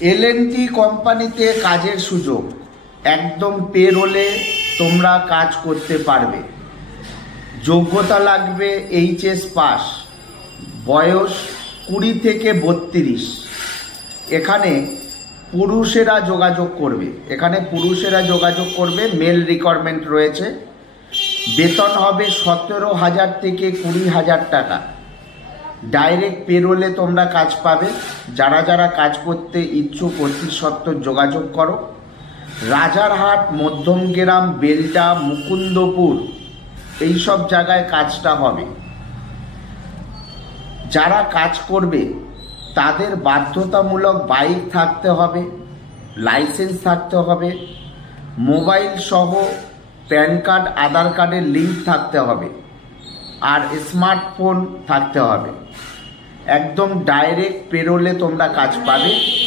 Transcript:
এল&টি কোম্পানিতে কাজের সুযোগ, একদম পেরোলে তোমরা কাজ করতে পারবে। যোগ্যতা লাগবে এইচএস পাস, বয়স 20 থেকে 32। এখানে পুরুষেরা যোগাযোগ করবে, মেল রিকোয়ারমেন্ট রয়েছে। বেতন হবে 17,000 থেকে 20,000 টাকা। ডাইরেক্ট পেরোলে তোমরা কাজ পাবে। যারা যারা কাজ করতে ইচ্ছুক অতি সত্বর যোগাযোগ করো। রাজারহাট, মধ্যমগ্রাম, বেলডা, মুকুন্দপুর এইসব জায়গায় কাজটা হবে। যারা কাজ করবে তাদের বাধ্যতামূলক বাইক থাকতে হবে, লাইসেন্স থাকতে হবে, মোবাইল সহ প্যান কার্ড, আধার কার্ডের লিঙ্ক থাকতে হবে, আর স্মার্টফোন থাকতে হবে। একদম ডাইরেক্ট পেরোলে তোমরা কাজ পাবে।